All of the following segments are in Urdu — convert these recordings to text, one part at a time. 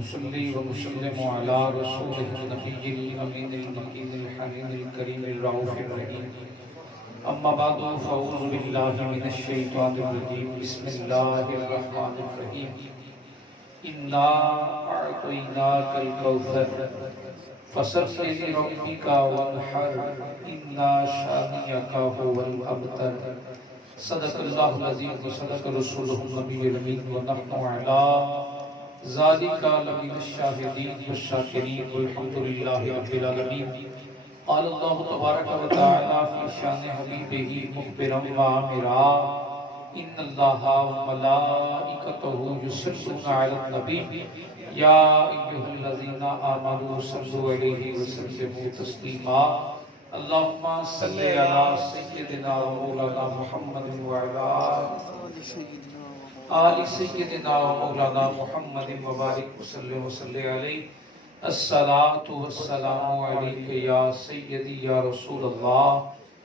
نصلي ونسلم على رسوله النبي الأمين المكين الحنين الكريم الرؤوف الرحيم أما بعد فأعوذ بالله من الشيطان الرجيم بسم الله الرحمن الرحيم إنا أعطيناك الكوثر فصل لربك وانحر إنا شانئك هو الأبتر صدق الله العظيم وصدق رسوله النبي الأمين ونحن على ذلك لمن الشاهدين والشاكرين والحمد لله رب العالمين. قال الله تبارك وتعالى في شان حبيبه مخبرا وآمرا إن الله وملائكته يصلون على النبي يا أيها الذين آمنوا صلوا عليه وسلموا تسليما. اللهم صل على سيدنا ومولانا محمد وعلى آل سيدنا ومولانا محمد وبارك وسلم عليه. الصلاة والسلام عليك يا سيدي يا رسول الله.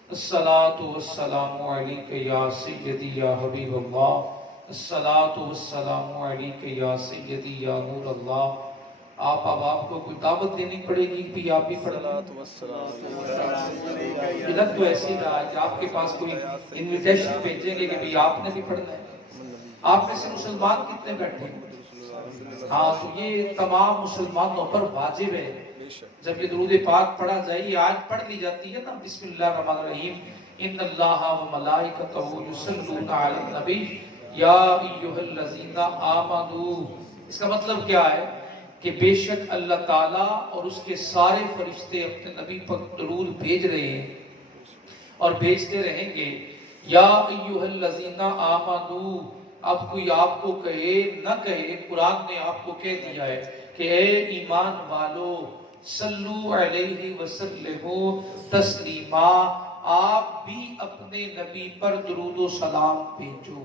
الصلاة والسلام عليك يا سيدي يا حبيب الله. الصلاة والسلام عليك يا سيدي يا نور الله. آپ اب آپ کو کوئی دعوت دینی پڑے گی بھی آپ بھی پڑھنا. بدعت تو ایسی رہا کہ آپ کے پاس کوئی انویٹیشن بھیجیں گے کہ بھی آپ نے بھی پڑھنا ہے. آپ میں سے مسلمان کتنے بیٹھے ہیں؟ ہاں تو یہ تمام مسلمانوں پر واجب ہے. جب یہ درود پاک پڑھا جائے، آج پڑھ لی جاتی ہے نا بسم اللہ الرحمن الرحیم ان اللہ وملائکتہ یصلون علی النبی یا ایھا الذین آمنوا. اس کا مطلب کیا ہے کہ بے شک اللہ تعالیٰ اور اس کے سارے فرشتے اپنے نبی پر درود بھیج رہے ہیں اور بھیجتے رہیں گے. یا ایھا الذین آمنوا، اب کوئی آپ کو کہے نہ کہے، قرآن نے آپ کو کہہ دیا ہے کہ اے ایمان والو صلو علیہ وسلم تسلیما، آپ بھی اپنے نبی پر درود و سلام بھیجو.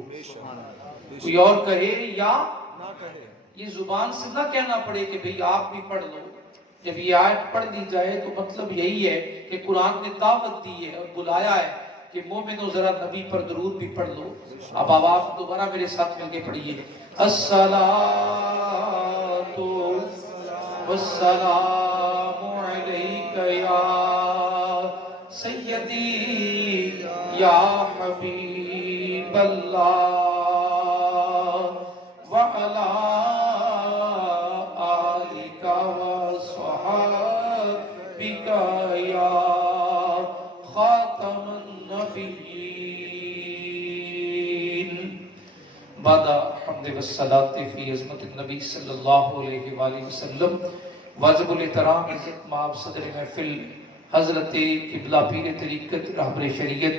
کوئی اور کہے یا نہ کہے، یہ زبان سے نہ کہنا پڑے کہ بھئی آپ بھی پڑھ لو. جب یہ آیت پڑھ دی جائے تو مطلب یہی ہے کہ قرآن نے دعوت دی ہے اور بلایا ہے کہ مومنو ذرا نبی پر درود بھی پڑھ لو. اب آپ دوبارہ میرے ساتھ مل کے پڑھیے. الصلاۃ والسلام علیک یا سیدی یا حبیب اللہ وعلی آلک وصحبک یا خاتم النبیین. بعد حمد والصلاة فی عظمت النبی صلی اللہ علیہ وآلہ وسلم. واجب الاحترام عزت مآب صدر محفل حضرت قبلہ پیر طریقت رہبر شریعت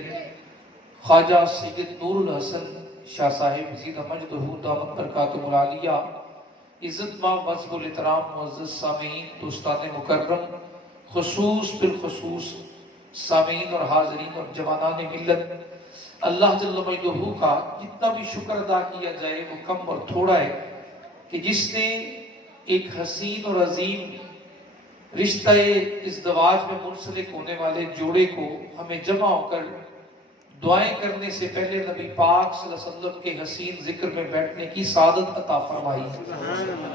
خواجہ سید نور الحسن شاہ صاحب زید مجدہ دامت برکاتہ العالیہ. عزت مآب واجب الاحترام معزز سامعین، دوستان مکرم، خصوص بالخصوص سامعین اور حاضرین اور جوانان ملت، اللہ جل مجدہ کا جتنا بھی شکر ادا کیا جائے وہ کم اور تھوڑا ہے کہ جس نے ایک حسین اور عظیم رشتہ ازدواج میں منسلک ہونے والے جوڑے کو ہمیں جمع ہو کر دعائیں کرنے سے پہلے نبی پاک صلی اللہ علیہ وسلم کے حسین ذکر میں بیٹھنے کی سعادت عطا فرمائی.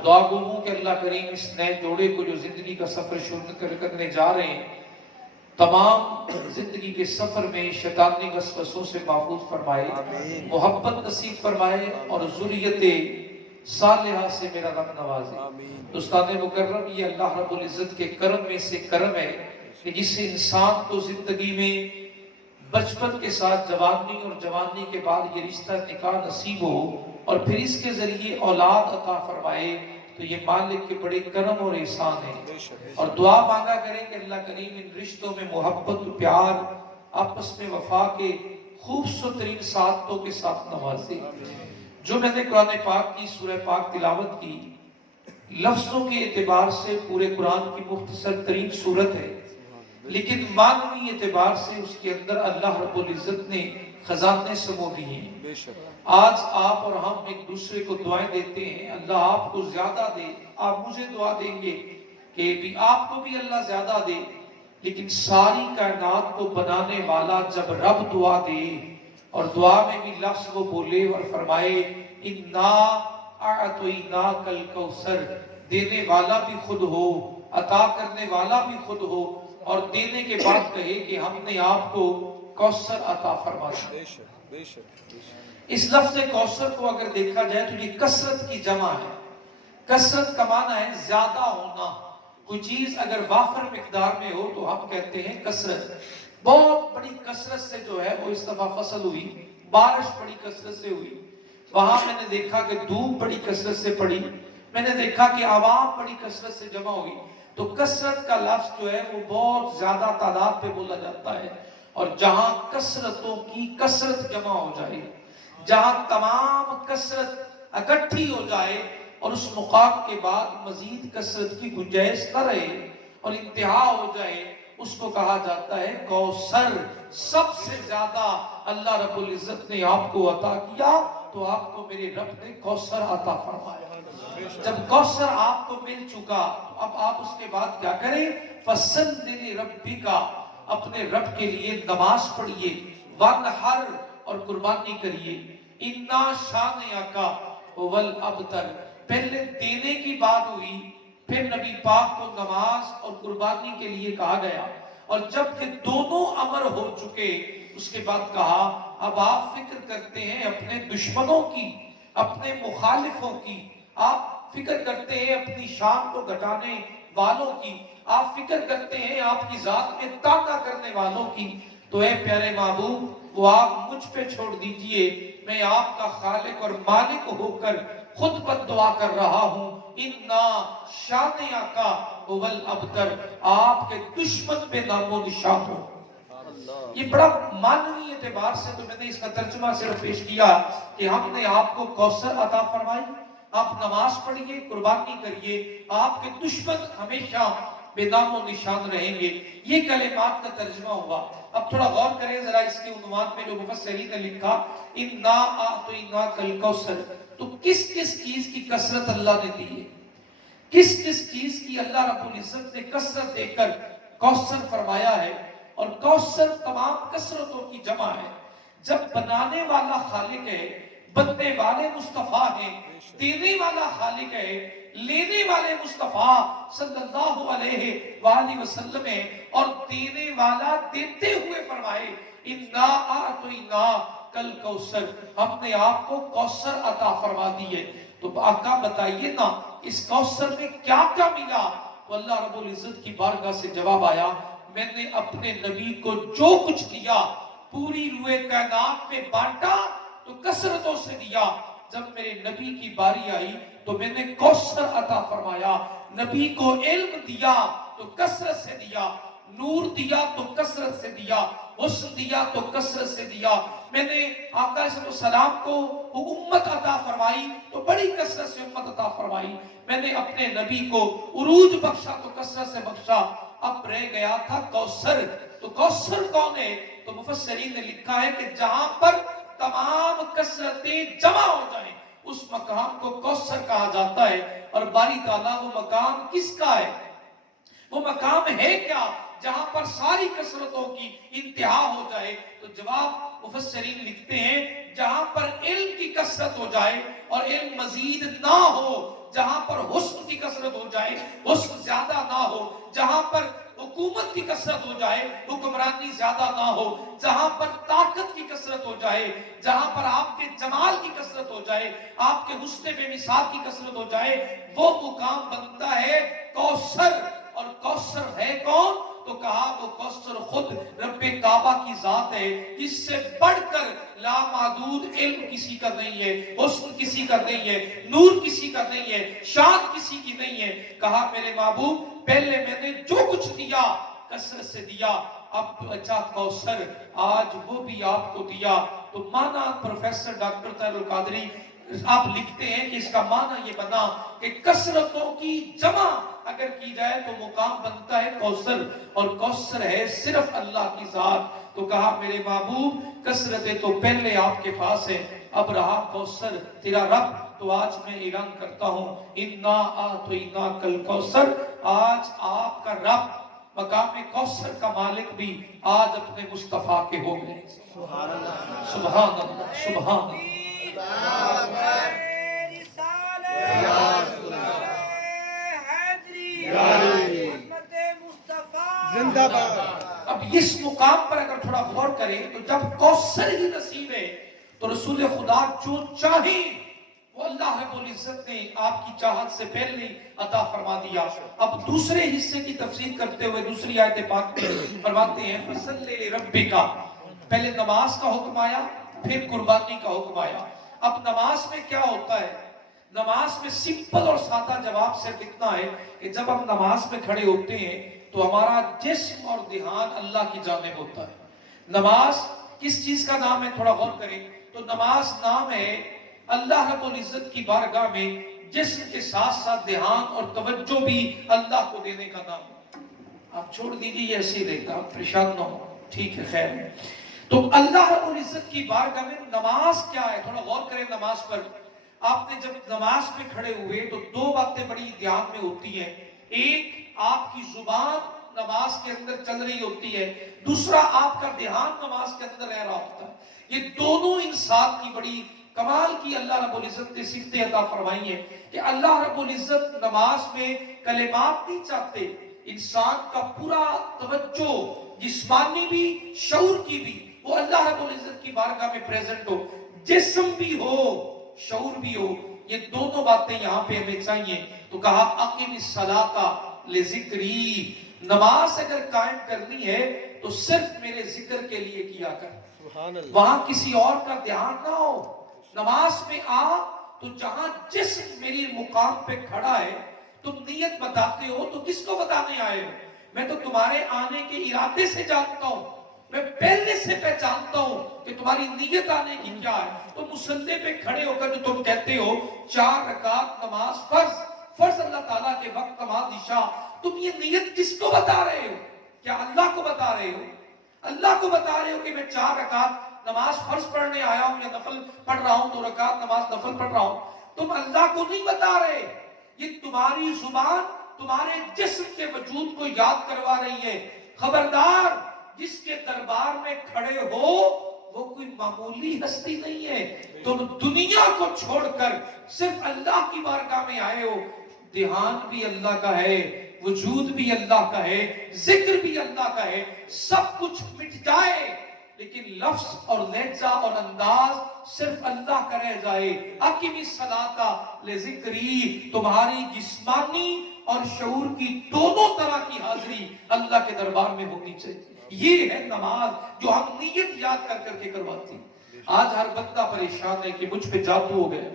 دعا گو ہوں کہ اللہ کریم اس نئے جوڑے کو جو زندگی کا سفر شروع کرنے جا رہے ہیں، تمام زندگی کے سفر میں شیطانی وسوسوں سے محفوظ فرمائے، محبت نصیب فرمائے اور ذریت صالحہ سے میرا رب نوازے. دوستان مکرم، یہ اللہ رب العزت کے کرم میں سے کرم ہے کہ جس انسان کو زندگی میں بچپن کے ساتھ جوانی اور جوانی کے بعد یہ رشتہ نکاح نصیب ہو اور پھر اس کے ذریعے اولاد عطا فرمائے، تو یہ مالک کے بڑے کرم اور احسان ہے. اور دعا مانگا کریں کہ اللہ کریم ان رشتوں میں محبت، پیار، آپس میں وفا کے خوبصورت ترین سعادتوں کے ساتھ نوازے. جو میں نے قرآن پاک کی سورہ پاک تلاوت کی، لفظوں کے اعتبار سے پورے قرآن کی مختصر ترین سورت ہے، لیکن معنوی اعتبار سے اس کے اندر اللہ رب العزت نے خزانے سمو دی ہیں. آج آپ اور ہم ایک دوسرے کو دعائیں دیتے ہیں، اللہ آپ کو زیادہ دے. آپ مجھے دعا دیں گے کہ بھی آپ کو بھی اللہ زیادہ دے، لیکن ساری کائنات کو بنانے والا جب رب دعا دے اور دعا میں بھی لفظ وہ بولے اور فرمائے اِنَّا اعطیناک الکوثر، دینے والا بھی خود ہو، عطا کرنے والا بھی خود ہو، اور دینے کے بعد کہے کہ ہم نے آپ کو کوثر عطا فرما دیا۔ اس لفظ کوثر کو اگر دیکھا جائے تو یہ کثرت کی جمع ہے۔ کثرت کا معنی ہے زیادہ ہونا۔ کوئی چیز اگر وافر مقدار میں ہو تو ہم کہتے ہیں کثرت۔ بہت بڑی کثرت سے جو ہے وہ اس دفعہ فصل ہوئی، بارش بڑی کثرت سے ہوئی، وہاں میں نے دیکھا کہ دھوپ بڑی کثرت سے پڑی، میں نے دیکھا کہ عوام بڑی کثرت سے جمع ہوئی۔ تو کثرت کا لفظ جو ہے وہ بہت زیادہ تعداد پہ بولا جاتا ہے، اور جہاں کثرتوں کی کثرت جمع ہو جائے، جہاں تمام کثرت اکٹھی ہو جائے اور اس مقام کے بعد مزید کثرت کی گنجائش نہ رہے اور انتہا ہو جائے، اس کو کہا جاتا ہے کوثر۔ سب سے زیادہ اللہ رب العزت نے آپ کو عطا کیا تو آپ کو میرے رب نے کوثر عطا فرمایا۔ جب کوثر آپ کو مل چکا تو اب آپ اس کے بعد کیا کریں؟ فَصَلِّ لِرَبِّكَ، اپنے رب کے لیے نماز پڑھیے، وَانْحَرْ، اور قربانی کریے، اِنَّا شَانِئَكَ هُوَ الْأَبْتَرُ۔ پہلے دینے کی بات ہوئی، پھر نبی پاک کو نماز اور قربانی کے لیے کہا گیا، اور جب یہ دونوں امر ہو چکے اس کے بعد کہا اب آپ فکر کرتے ہیں اپنے دشمنوں کی، اپنے مخالفوں کی، آپ فکر کرتے ہیں اپنی شان کو گھٹانے والوں کی، آپ فکر کرتے ہیں آپ کی ذات میں طعنہ کرنے والوں کی، تو اے پیارے محبوب وہ آپ مجھ پہ چھوڑ دیجئے، میں آپ کا خالق اور مالک ہو کر خود بد دعا کر رہا ہوں، اِنَّا شَانِئَكَ هُوَ الْأَبْتَرُ، آپ کے دشمن پہ نام و نشان ہو۔ یہ بڑا معنوی اعتبار سے تو میں نے اس کا ترجمہ صرف پیش کیا کہ ہم نے آپ کو کوثر عطا فرمائی، آپ نماز پڑھیے، قربانی کریے، آپ کے دشمن ہمیشہ بے نام و نشان رہیں گے۔ یہ کلمات کا ترجمہ ہوا۔ اب تھوڑا غور کریں ذرا اس کے عنوان میں جو مفسرین نے لکھا، اِنَّا أَعْطَيْنَاكَ الْكَوْثَرَ، تو کس کس چیز کی کثرت اللہ نے دی ہے، کس کس چیز کی اللہ رب العزت نے کثرت دے کر کوثر فرمایا ہے، اور کوثر تمام کثرتوں کی جمع ہے۔ جب بنانے والا خالق ہے، بننے والے مصطفیٰ ہیں، دینے والا خالق ہے، لینے والے مصطفیٰ صلی اللہ علیہ وآلہ وسلم ہے، اور دینے والا دیتے ہوئے فرمائے اِنَّا أَعْطَيْنَاكَ الْكَوْثَرَ، ہم نے آپ کو کوثر عطا فرما دی ہے۔ تو آقا بتائیے نا اس کوثر میں کیا کیا ملا؟ تو اللہ رب العزت کی بارگاہ سے جواب آیا، میں نے اپنے نبی کو جو کچھ دیا پوری روئے کائنات میں بانٹا تو کثرتوں سے دیا، جب میرے نبی کی باری آئی تو میں نے کوثر عطا فرمایا۔ نبی کو علم دیا تو کثرت سے دیا، نور دیا تو کثرت سے دیا، حسن دیا تو کثرت سے دیا۔ میں نے آقا صلی اللہ علیہ وسلم کو امت عطا فرمائی تو بڑی کثرت سے امت عطا فرمائی۔ میں نے اپنے نبی کو عروج بخشا تو کثرت سے بخشا۔ اب رہ گیا تھا کوثر۔ تو کوثر کون ہے؟ تو مفسرین نے لکھا ہے کہ جہاں پر تمام کثرتیں جمع ہو جائیں اس مقام کو کوثر کہا جاتا ہے۔ اور باری تعالیٰ وہ مقام کس کا ہے؟ وہ مقام ہے کیا جہاں پر ساری کثرتوں کی انتہا ہو جائے؟ تو جواب مفسرین لکھتے ہیں جہاں پر علم کی کثرت ہو جائے اور علم مزید نہ ہو، جہاں پر حسن کی کثرت ہو جائے، حسن زیادہ نہ ہو، جہاں پر حکومت کی کثرت ہو جائے، حکمرانی زیادہ نہ ہو، جہاں پر طاقت کی کثرت ہو جائے، جہاں پر آپ کے جمال کی کثرت ہو جائے، آپ کے حسن بے مثال کی کثرت ہو جائے، وہ مقام بنتا ہے کوثر۔ اور کوثر ہے کون؟ تو کہا وہ کوثر خود رب کعبہ کی ذات ہے، اس سے بڑھ کر لامحدود علم کسی کا نہیں ہے، حسن کسی کا نہیں ہے، نور کسی کا نہیں ہے، شان کسی کی نہیں ہے۔ کہا میرے محبوب پہلے میں نے جو کچھ دیا کثرت سے دیا، اب اچھا کوثر آج وہ بھی آپ کو دیا۔ تو مانا پروفیسر ڈاکٹر طاہر القادری آپ لکھتے ہیں کہ اس کا معنی یہ بنا کہ کثرتوں کی جمع اگر کی جائے تو مقام بنتا ہے کوثر، اور کوثر ہے صرف اللہ کی ذات۔ تو کہا میرے محبوب کثرتیں تو پہلے آپ کے پاس ہے، اب رہا کوثر تیرا رب۔ تو آج میں اعلان کرتا ہوں اِنَّا أَعْطَيْنَاكَ الْكَوْثَرَ، آج آپ کا رب مقام کوثر کا مالک بھی آج اپنے مصطفیٰ کے ہو گئے۔ سبحان اللہ، سبحان اللہ۔ زندہ باد. اب اس مقام پر اگر تھوڑا غور کریں تو جب کوثر ہی نصیب ہے تو رسول خدا جو چاہیں وہ اللہ رب العزت نے آپ کی چاہت سے پہلے ہی عطا فرما دیا. اب دوسرے حصے کی تفسیر کرتے ہوئے دوسری آیت پاک میں فرماتے ہیں فصلی لربک، پہلے نماز کا حکم آیا پھر قربانی کا حکم آیا. اب نماز میں کیا ہوتا ہے؟ نماز میں سمپل اور سادہ جواب صرف اتنا ہے کہ جب ہم نماز میں کھڑے ہوتے ہیں تو ہمارا جسم اور دھیان اللہ کی جانب ہوتا ہے. نماز کس چیز کا نام ہے؟ تھوڑا غور کریں تو نماز نام ہے اللہ رب العزت کی بارگاہ میں جسم کے ساتھ ساتھ دھیان اور توجہ بھی اللہ کو دینے کا نام ہے. آپ چھوڑ دیجیے یہ ایسے ہی رہتا، آپ پریشان نہ ہو، ٹھیک ہے، خیر ہے. تو اللہ رب العزت کی بارگاہ میں نماز کیا ہے؟ تھوڑا غور کریں نماز پر. آپ نے جب نماز میں کھڑے ہوئے تو دو باتیں بڑی دھیان میں ہوتی ہیں. ایک، آپ کی زبان نماز کے اندر چل رہی ہوتی ہے، دوسرا آپ کا دھیان نماز کے اندر رہ رہا ہوتا ہے. یہ دونوں انسان کی بڑی کمال کی اللہ رب العزت نے صفتیں عطا فرمائی ہیں کہ اللہ رب العزت نماز میں کلمات نہیں چاہتے، انسان کا پورا توجہ جسمانی بھی شعور کی بھی وہ اللہ رب العزت کی بارگاہ میں پریزنٹ ہو، جسم بھی ہو شعور بھی ہو. یہ دونوں باتیں یہاں پہ ہمیں چاہیے. تو کہا اقیم الصلاۃ لذکری، نماز اگر قائم کرنی ہے تو صرف میرے ذکر کے لیے کیا کر، وہاں کسی اور کا دھیان نہ ہو. نماز میں آ تو جہاں جسم میری مقام پہ کھڑا ہے تم نیت بتاتے ہو تو کس کو بتانے آئے ہو؟ میں تو تمہارے آنے کے ارادے سے جانتا ہوں، میں پہلے سے پہچانتا ہوں کہ تمہاری نیت آنے کی کیا ہے. تو مصلی پہ کھڑے ہو کر جو تم کہتے ہو 4 رکعت نماز فرض اللہ تعالیٰ کے وقت نماز عشاء، تم یہ نیت کس کو بتا رہے ہو؟ کیا اللہ کو بتا رہے ہو؟ اللہ کو بتا رہے ہو کہ میں 4 رکعت نماز فرض پڑھنے آیا ہوں یا نفل پڑھ رہا ہوں، 2 رکعت نماز نفل پڑھ رہا ہوں. تم اللہ کو نہیں بتا رہے، یہ تمہاری زبان تمہارے جسم کے وجود کو یاد کروا رہی ہے. خبردار، جس کے دربار میں کھڑے ہو وہ کوئی معمولی ہستی نہیں ہے. تم دنیا کو چھوڑ کر صرف اللہ کی بارگاہ میں آئے ہو. دھیان بھی اللہ کا ہے، وجود بھی اللہ کا ہے، ذکر بھی اللہ کا ہے. سب کچھ مٹ جائے لیکن لفظ اور لہجہ اور انداز صرف اللہ کا رہ جائے. اقیم الصلاۃ لذکری، تمہاری جسمانی اور شعور کی دونوں طرح کی حاضری اللہ کے دربار میں ہونی چاہیے. یہ ہے نماز جو ہم نیت یاد کر کر کے کرواتے ہیں. آج ہر بندہ پریشان ہے کہ مجھ پہ جادو ہو گیا.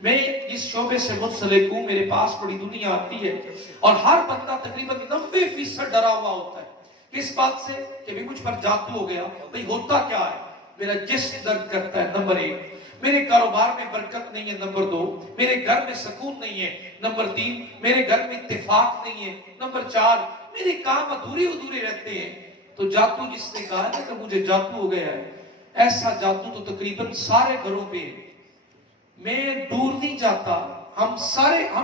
میں اس شعبے سے منسلک ہوں، میرے پاس بڑی دنیا آتی ہے اور ہر بندہ تقریباً 90% ڈرا ہوا ہوتا ہے. کس بات سے؟ کہ بھی مجھ پر جادو ہو گیا. بھئی ہوتا کیا ہے؟ میرا جسم درد کرتا ہے، نمبر 1. میرے کاروبار میں برکت نہیں ہے، نمبر 2. میرے گھر میں سکون نہیں ہے، نمبر 3. میرے گھر میں اتفاق نہیں ہے، نمبر 4. میرے کام ادھورے رہتے ہیں. تو جادو جس نے کہا نا کہ مجھے جادو ہو گیا ہے، ایسا جادو تو تقریباً سارے گھروں پہ ہے. میں دور نہیں جاتا، ہم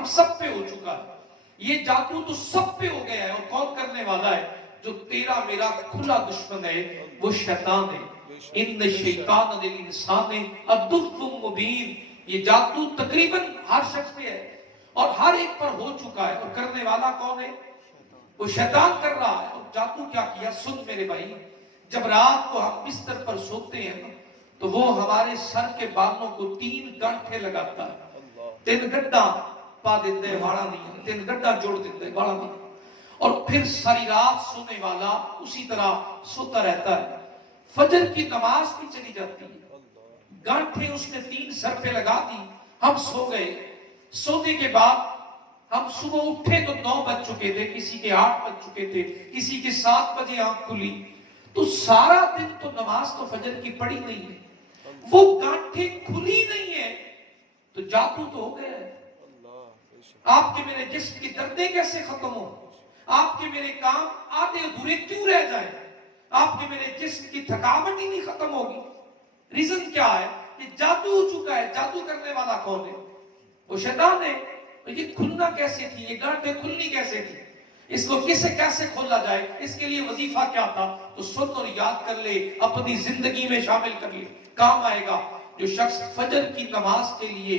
سب پہ ہو چکا ہے. یہ جادو تو سب پہ ہو گیا ہے. اور کون کرنے والا ہے؟ جو تیرا میرا کھلا دشمن ہے، وہ شیطان ہے. ان شیطان للانسان عدو مبین. یہ جادو تقریباً ہر شخص پہ ہے اور ہر ایک پر ہو چکا ہے. اور کرنے والا کون ہے؟ وہ شیطان کر رہا ہے. اور جادو کیا کیا؟ سن میرے بھائی، جب رات کو ہم بستر پر سوتے ہیں تو وہ ہمارے سر کے بالوں کو 3 گانٹھے لگاتا ہے. 3 گڈھا پا دیتے ہیں، واڑا نہیں. 3 گڈھا جوڑ دیتے ہیں، واڑا نہیں. اور پھر ساری رات سونے والا اسی طرح سوتا رہتا ہے. فجر کی نماز بھی چلی جاتی ہے، گانٹھے اس نے 3 سر پہ لگا دی. ہم سو گئے. سونے کے بعد ہم صبح اٹھے تو 9 بج چکے تھے، کسی کے 8 بج چکے تھے، کسی کے 7 بجے آنکھ کھلی. تو سارا دن تو نماز تو فجر کی پڑھی نہیں ہے، وہ گانٹھے کھلی نہیں ہے. تو جادو تو ہو گیا ہے. آپ کے میرے جسم کی دردیں کیسے ختم ہو؟ آپ کے میرے کام آدھے ادھورے کیوں رہ جائیں؟ آپ کے میرے جسم کی تھکاوٹ ہی نہیں ختم ہوگی. ریزن کیا ہے؟ کہ جادو ہو چکا ہے. جادو کرنے والا کون ہے؟ وہ شیطان ہے. یہ کھلنا کیسے تھی؟ یہ گانٹھیں کھلنی کیسے تھی؟ اس کو کیسے کھولا جائے؟ اس کے لیے وظیفہ کیا تھا؟ تو سن اور یاد کر لے، اپنی زندگی میں شامل کر لے، کام آئے گا. جو شخص فجر کی نماز کے لیے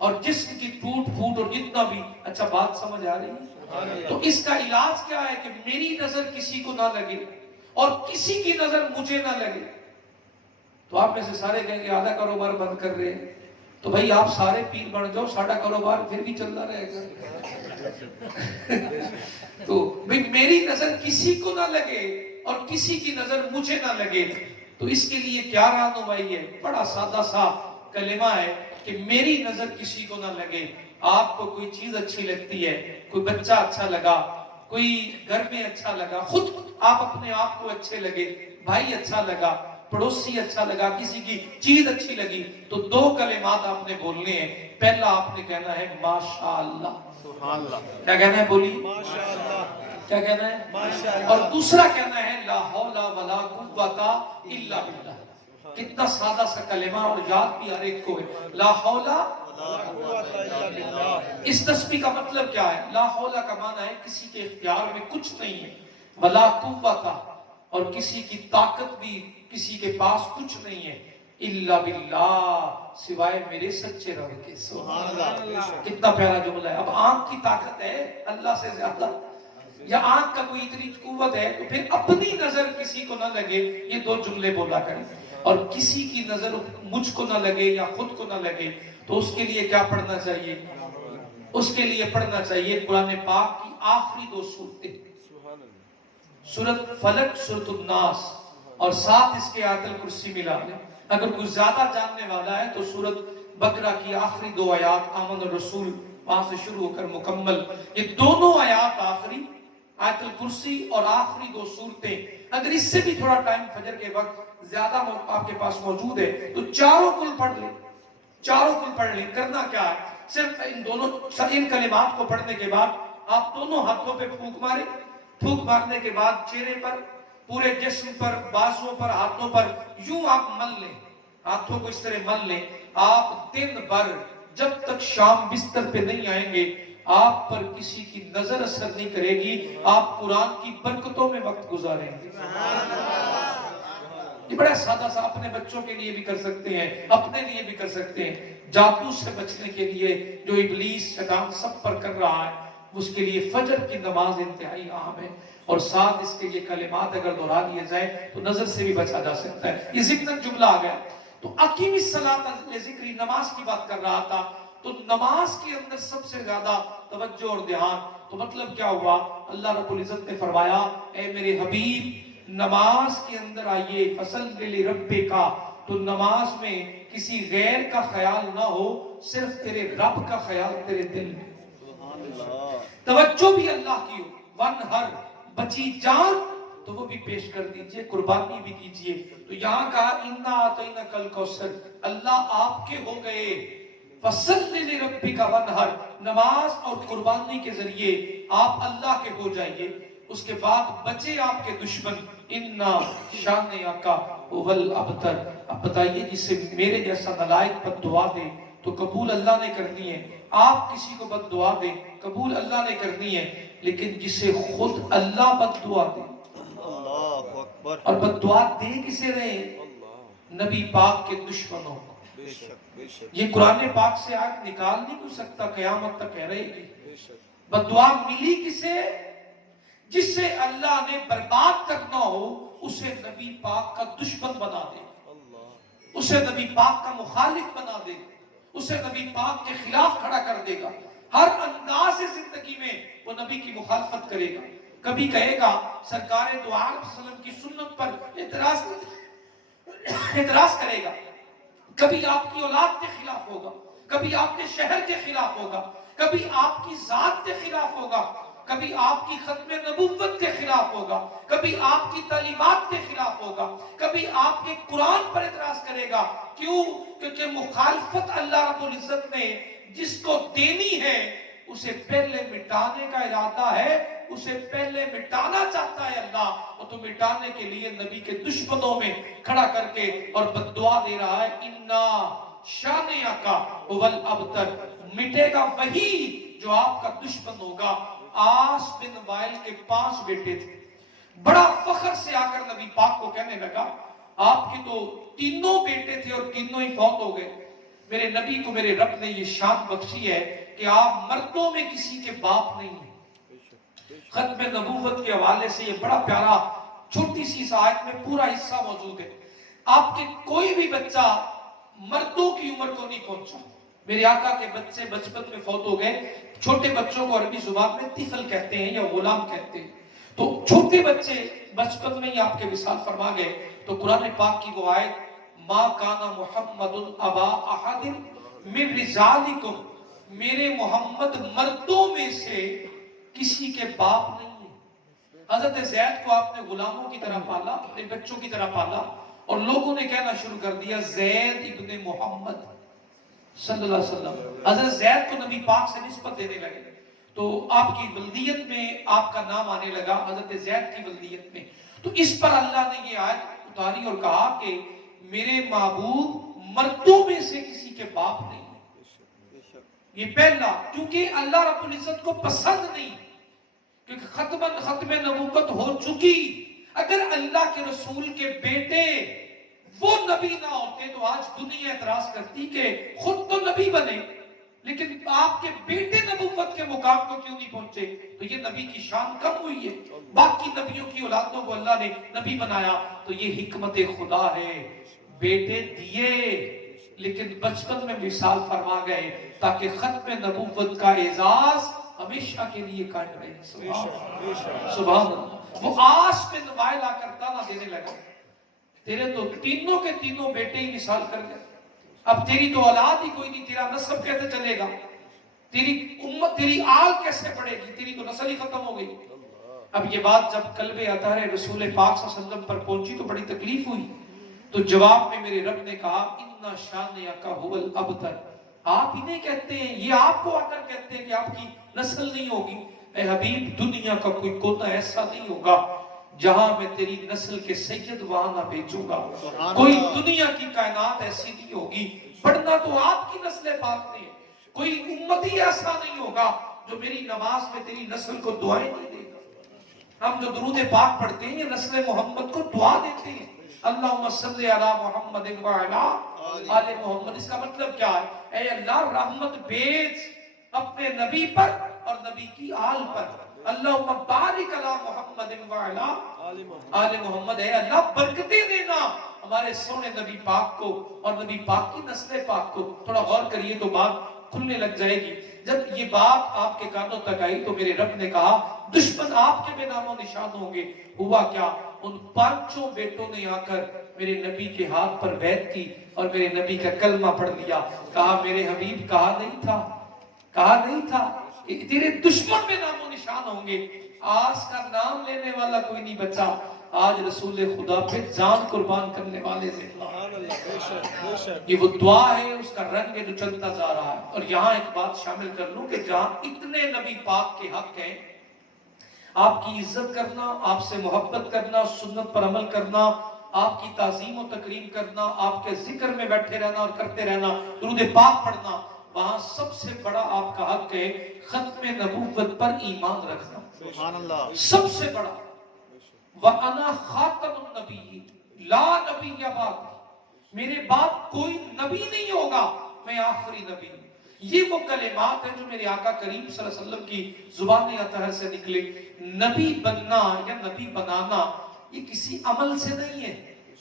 اور جسم کی ٹوٹ پھوٹ اور جتنا بھی. اچھا بات سمجھ آ رہی ہے؟ تو اس کا علاج کیا ہے کہ میری نظر کسی کو نہ لگے اور کسی کی نظر مجھے نہ لگے. تو آپ میں سے سارے کہیں گے آدھا کاروبار بند کر رہے ہیں. تو بھائی آپ سارے پیر بن جاؤ, ساڑھا کاروبار پھر بھی چلتا رہے گا. تو بھائی میری نظر کسی کو نہ لگے اور کسی کی نظر مجھے نہ لگے. تو اس کے لیے کیا رہنمائی ہے؟ بڑا سادہ سا کلمہ ہے کہ میری نظر کسی کو نہ لگے. آپ کو کوئی چیز اچھی لگتی ہے, کوئی بچہ اچھا لگا, کوئی گھر میں اچھا لگا, خود آپ اپنے آپ کو اچھے لگے, بھائی اچھا لگا, پڑوسی اچھا لگا, کسی کی چیز اچھی لگی, تو دو کلمات آپ نے بولنے ہیں. پہلا آپ نے کہنا ہے ماشاءاللہ. سبحان اللہ. کیا کہنا ہے؟ بولی ماشاءاللہ. کیا کہنا ہے؟ ماشاءاللہ. اور دوسرا کہنا ہے لا حول ولا قوت الا باللہ. کتنا سادہ سا کلمہ اور یاد بھی ہر ایک کو ہے. لا حول ولا قوت الا باللہ. اس تسبیح کا مطلب کیا ہے؟ لا حول کا معنی ہے کسی کے اختیار میں کچھ نہیں ہے, ولا قوت اور کسی کی طاقت بھی کسی کے پاس کچھ نہیں ہے, الا باللہ سوائے میرے سچے رب کے. سبحان اللہ. کتنا پیارا جملہ ہے. اب آنکھ کی طاقت ہے اللہ سے زیادہ, یا آنکھ کا کوئی اتنی قوت ہے, تو پھر اپنی نظر کسی کو نہ لگے. یہ دو جملے بولا کریں. اور کسی کی نظر مجھ کو نہ لگے یا خود کو نہ لگے, تو اس کے لیے کیا پڑھنا چاہیے؟ اس کے لیے پڑھنا چاہیے قرآن پاک کی آخری دو سورتیں, سورت فلق, سورت الناس, اور ساتھ اس کے آیت الکرسی ملا لیں. اگر کوئی زیادہ جاننے والا ہے تو سورت بقرہ کی آخری دو آیات, آمن الرسول, وہاں سے شروع ہو کر مکمل, یہ دونوں آیات آخری, آیت الکرسی اور آخری دو سورتیں. اگر اس سے بھی تھوڑا ٹائم فجر کے وقت زیادہ آپ کے پاس موجود ہے تو چاروں کل پڑھ لیں, چاروں کل پڑھ لیں. کرنا کیا ہے؟ صرف ان کلمات کو پڑھنے کے بعد آپ دونوں ہاتھوں پہ پھونک ماریں. پھونک مارنے کے بعد چہرے پر, پورے جسم پر, بازوؤں پر, ہاتھوں پر یوں آپ مل لیں, ہاتھوں کو اس طرح مل لیں. آپ دن بھر جب تک شام بستر پہ نہیں آئیں گے آپ پر کسی کی نظر اثر نہیں کرے گی. آپ قرآن کی برکتوں میں وقت گزاریں گے. یہ بڑا سادہ سا, اپنے بچوں کے لیے بھی کر سکتے ہیں, اپنے لیے بھی کر سکتے ہیں. جادو سے بچنے کے لیے جو ابلیس شیطان سب پر کر رہا ہے, اس کے لیے فجر کی نماز انتہائی اہم ہے. اور ساتھ اس کے یہ کلمات اگر دہرا لیے جائیں تو نظر سے بھی بچا جا سکتا ہے. یہ ضمن جملہ آ گیا. تو اقیم الصلاۃ لذکری, نماز کی بات کر رہا تھا. تو نماز کے اندر سب سے زیادہ توجہ اور دھیان, تو مطلب کیا ہوا؟ اللہ رب العزت نے فرمایا اے میرے حبیب نماز کے اندر آئیے, فصلی لربک, تو نماز میں کسی غیر کا خیال نہ ہو, صرف تیرے رب کا خیال تیرے دل میں. توجہ بھی اللہ کی ہو. ونہر, بچی جان تو وہ بھی پیش کر دیجئے, قربانی بھی کیجئے. تو یہاں کہا انا اعطیناک الکوثر, اللہ آپ کے ہو گئے. فصلی لربک ونہر, نماز اور قربانی کے ذریعے آپ اللہ کے ہو جائیے. اس کے بعد بچے آپ کے دشمن, انا شانئک ھو الابتر. اب بتائیے جسے میرے جیسا نالائق بد دعا دے تو قبول اللہ نے کرنی ہے, آپ کسی کو بد دعا دیں قبول اللہ نے کرنی ہے, لیکن جسے خود اللہ بد دعا دے, اللہ اکبر, اور بد دعا دے کسے رہے؟ نبی پاک کے دشمنوں کو. یہ قرآن پاک سے آج نکال نہیں کوئی سکتا, قیامت تک کہہ رہے گی. بد دعا ملی کسے؟ جس سے اللہ نے برباد کرنا ہو اسے نبی پاک کا دشمن بنا دے, اسے نبی پاک کا مخالف بنا دے, اسے نبی پاک کے خلاف کھڑا کر دے گا. ہر انداز زندگی میں وہ نبی کی مخالفت کرے گا. کبھی کہے گا سرکار دو عالم صلی اللہ علیہ وسلم کی سنت پر اعتراض کرے گا, کبھی آپ کی اولاد کے خلاف ہوگا, کبھی آپ کے شہر کے خلاف ہوگا, کبھی آپ کی ذات کے خلاف ہوگا, کبھی آپ کی ختم نبوت کے خلاف ہوگا, کبھی آپ کی تعلیمات کے خلاف ہوگا, کبھی آپ کے قرآن پر اعتراض کرے گا. کیوں؟ کیونکہ مخالفت اللہ رب العزت نے جس کو دینی ہے اسے پہلے مٹانے کا ارادہ ہے, اسے پہلے مٹانا چاہتا ہے اللہ, اور تو مٹانے کے لیے نبی کے دشمنوں میں کھڑا کر کے اور بد دعا دے رہا ہے. انا شانئک ھو الابتر, مٹے گا وہی جو آپ کا دشمن ہوگا. آس بن وائل کے 5 بیٹے تھے. بڑا فخر سے آ کر نبی پاک کو کہنے لگا آپ کے تو 3 بیٹے تھے اور 3 ہی فوت ہو گئے. میرے نبی کو میرے رب نے یہ شان بخشی ہے کہ آپ مردوں میں کسی کے باپ نہیں ہیں۔ ختم نبوت کے حوالے سے یہ بڑا پیارا چھوٹی سی آیت میں پورا حصہ موجود ہے۔ آپ کے کوئی بھی بچہ مردوں کی عمر کو نہیں پہنچا۔ میرے آقا کے بچے بچپن میں فوت ہو گئے۔ چھوٹے بچوں کو عربی زبان میں طفل کہتے ہیں یا غلام کہتے ہیں۔ تو چھوٹے بچے بچپن میں ہی آپ کے وصال فرما گئے۔ تو قرآن پاک کی وہ آیت ما کان محمد ابا احد من رجالکم، میرے محمد مردوں میں سے کسی کے باپ نہیں ہے۔ حضرت زید کو آپ نے غلاموں کی طرح پالا، اپنے بچوں کی طرح پالا، اور لوگوں نے کہنا شروع کر دیا زید ابن محمد صلی اللہ علیہ وسلم۔ حضرت زید کو نبی پاک سے نسبت دینے لگے، تو آپ کی ولدیت میں آپ کا نام آنے لگا، حضرت زید کی ولدیت میں۔ تو اس پر اللہ نے یہ آیت اتاری اور کہا کہ میرے معبود مردوں میں سے کسی کے باپ نہیں ہے۔ یہ پہلا، کیونکہ اللہ رب العزت کو پسند نہیں، کیونکہ ختم نبوت ہو چکی۔ اگر اللہ کے رسول کے بیٹے وہ نبی نہ ہوتے تو آج دنیا اعتراض کرتی کہ خود تو نبی بنے لیکن آپ کے بیٹے نبوت کے مقام کو کیوں نہیں پہنچے، تو یہ نبی کی شان کم ہوئی ہے۔ باقی نبیوں کی اولادوں کو اللہ نے نبی بنایا، تو یہ حکمت خدا ہے۔ بیٹے دیے لیکن بچپن میں مثال فرما گئے تاکہ ختم نبوت کا اعزاز ہمیشہ کے لیے قائم رہے۔ سبحان اللہ۔ وہ آس پہ نوائل آ کر تانا دینے لگا، تیرے تو تینوں کے تینوں بیٹے ہی مثال کر گئے، اب تیری تو اولاد ہی کوئی نہیں، تیرا نسب کیسے چلے گا، تیری امت، تیری آل کیسے پڑے گی، تیری تو نسل ہی ختم ہو گئی۔ اب یہ بات جب قلب اطہر رسول پاک صلی اللہ علیہ وسلم پر پہنچی تو بڑی تکلیف ہوئی۔ تو جواب میں میرے رب نے کہا اِنَّ شَانِئَكَ هُوَ الْأَبْتَرُ، آپ ہی نہیں کہتے ہیں، یہ آپ کو آ کر کہتے ہیں کہ آپ کی نسل نہیں ہوگی۔ اے حبیب، دنیا کا کوئی کونا ایسا نہیں ہوگا جہاں میں تیری نسل کے سید وہاں نہ بھیجوں گا۔ کوئی دنیا کی کائنات ایسی نہیں ہوگی، پڑھنا تو آپ کی نسل پاک نے، کوئی امتی ایسا نہیں ہوگا جو میری نماز میں تیری نسل کو دعائیں نہیں دے گا۔ ہم جو درود پاک پڑھتے ہیں یہ نسل محمد کو دعا دیتے ہیں، اللہم صلی علی محمد وعلی آل محمد۔ اس کا مطلب کیا ہے؟ اے اللہ رحمت بھیج اپنے نبی پر اور نبی کی آل پر، اللہم بارک علی محمد وعلی آل محمد۔ اے اللہ برکتیں دینا ہمارے سونے نبی پاک کو اور نبی پاک کی نسل پاک کو۔ تھوڑا غور کریے تو بات کھلنے لگ جائے گی۔ جب یہ بات آپ کے کانوں تک آئی تو میرے رب نے کہا دشمن آپ کے بے نام و نشان ہوں گے۔ ہوا کیا؟ ان پانچوں بیٹوں نے آ کر میرے نبی کے ہاتھ پر بیعت کی اور میرے نبی کا کلمہ پڑھ لیا۔ کہا میرے حبیب کہا نہیں تھا کہ تیرے دشمن بے نام و نشان ہوں گے، آج کا نام لینے والا کوئی نہیں بچا، آج رسول خدا پہ جان قربان کرنے والے سے۔ یہ وہ دعا ہے، اس کا رنگ ہے جو چلتا جا رہا ہے۔ اور یہاں ایک بات شامل کر لوں کہ جہاں اتنے نبی پاک کے حق ہیں، آپ کی عزت کرنا، آپ سے محبت کرنا، سنت پر عمل کرنا، آپ کی تعظیم و تکریم کرنا، آپ کے ذکر میں بیٹھے رہنا اور کرتے رہنا، درود پاک پڑھنا، وہاں سب سے بڑا آپ کا حق ہے ختم نبوت پر ایمان رکھنا۔ سبحان اللہ، سب سے بڑا۔ وَأَنَا خَاتَمُ النَّبِيِّينَ لَا نَبِيَّ بَعْدِي، میرے بعد کوئی نبی نہیں ہوگا، میں آخری نبی ہوں۔ یہ وہ کلمات ہیں جو میرے آقا کریم صلی اللہ علیہ وسلم کی زبان اطہر سے نکلے۔ نبی بننا یا نبی بنانا یہ کسی عمل سے نہیں ہے۔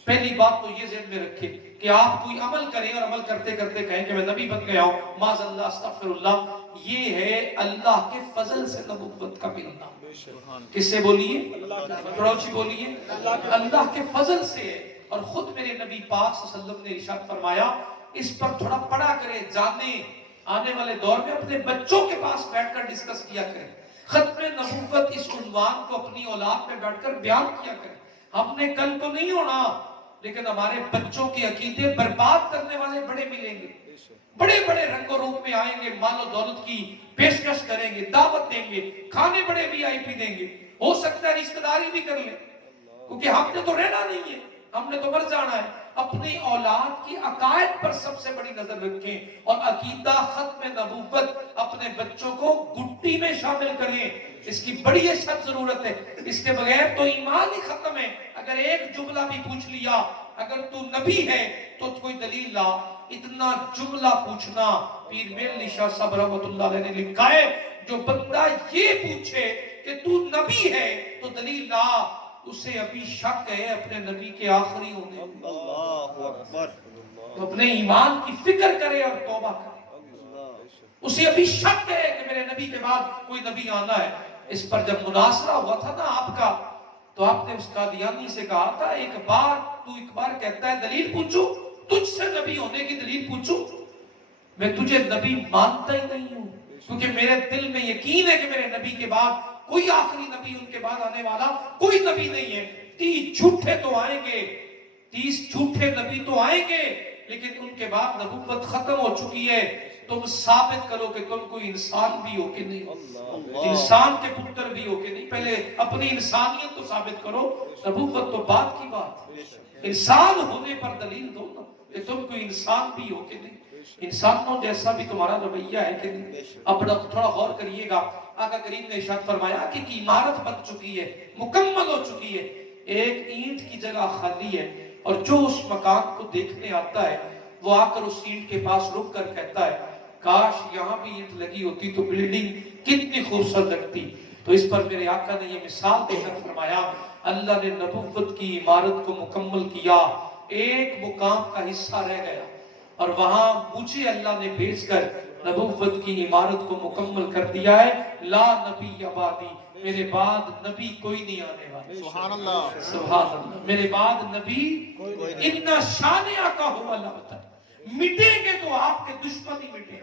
پہلی بات تو یہ ذہن میں رکھے کہ آپ کوئی عمل کریں اور عمل کرتے کرتے کہیں کہ میں نبی بن گیا ہوں، معاذ اللہ، استغفر اللہ، یہ ہے اللہ کے فضل سے نبوت کا ملنا۔ کس سے بولیے؟ پڑوچی بولیے، اللہ کے فضل سے ہے۔ اور خود میرے نبی پاک صلی اللہ علیہ وسلم نے ارشاد فرمایا اس پر تھوڑا پڑھا کرے، جانے آنے والے دور میں اپنے بچوں کے پاس بیٹھ کر ڈسکس کیا کریں، ختم نبوت اس عنوان کو اپنی اولاد میں بیٹھ کر بیان کیا کریں۔ ہم نے کل کو نہیں ہونا لیکن ہمارے بچوں کے عقیدے برباد کرنے والے بڑے ملیں گے، بڑے بڑے رنگ و روپ میں آئیں گے، مال و دولت کی پیشکش کریں گے، دعوت دیں گے، کھانے بڑے VIP دیں گے، ہو سکتا ہے رشتہ داری بھی کر لیں، کیونکہ ہم نے تو رہنا نہیں ہے، ہم نے تو مر جانا ہے۔ اپنی اولاد کی عقائد پر سب سے بڑی نظر رکھیں اور عقیدہ ختم نبوت اپنے بچوں کو گٹی میں شامل کریں، اس کی بڑی اشد ضرورت ہے۔ اس کے بغیر تو ایمان ہی ختم ہے۔ اگر ایک جملہ بھی پوچھ لیا اگر تو نبی ہے تو کوئی دلیل لا، اتنا جملہ پوچھنا. پیر میر علی شاہ صاحب رحمۃ اللہ علیہ نے لکھا ہے جو بندہ یہ پوچھے کہ تو نبی ہے تو دلیل لا, اسے ابھی شک ہے اپنے نبی کے آخری ہونے. اللہ اکبر. اپنے ایمان کی فکر کرے اور توبہ کرے. اسے ابھی شک ہے کہ میرے نبی کے بعد کوئی نبی آنا ہے. اس پر جب مناظرہ ہوا تھا نا آپ کا, تو آپ نے اس قادیانی سے کہا تھا ایک بار کہتا ہے دلیل پوچھو, تجھ سے نبی ہونے کی دلیل پوچھو. میں تجھے نبی مانتا ہی نہیں ہوں, کیونکہ میرے دل میں یقین ہے کہ میرے نبی کے بعد کوئی آخری نبی, ان کے بعد آنے والا کوئی نبی نہیں ہے. 30 جھوٹے تو آئیں گے, 30 جھوٹے نبی تو آئیں گے, لیکن ان کے بعد نبوت ختم ہو چکی ہے. تم ثابت کرو کہ تم کوئی انسان بھی ہو کہ نہیں, انسان کے پتر بھی ہو کہ نہیں. پہلے اپنی انسانیت تو ثابت کرو, نبوت تو بات کی بات. انسان ہونے پر دلیل دو نا کہ تم کوئی انسان بھی ہو کہ نہیں, انسانوں جیسا بھی تمہارا رویہ ہے کہ نہیں. اب تھوڑا غور کریے گا. آقا کریم نے ارشاد فرمایا کہ عمارت بن چکی ہے, مکمل ہو چکی ہے, ایک اینٹ کی جگہ خالی ہے, اور جو اس مکان کو دیکھنے آتا ہے وہ آ کر اس اینٹ کے پاس رک کر کہتا ہے کاش یہاں بھی اینٹ لگی ہوتی تو بلڈنگ کتنی خوبصورت لگتی. تو اس پر میرے آقا نے یہ مثال دے کر فرمایا اللہ نے نبوت کی عمارت کو مکمل کیا, ایک مقام کا حصہ رہ گیا, اور وہاں مجھے اللہ نے بھیج کر نبوت کی عمارت کو مکمل کر دیا ہے. لا نبی آبادی, میرے بعد نبی کوئی نہیں آنے والا. سبحان اللہ, سبحان اللہ. میرے بعد نبی اتنا شان آقا ہوا اللہ بتا. مٹیں گے تو آپ کے دشمن ہی مٹیں گے,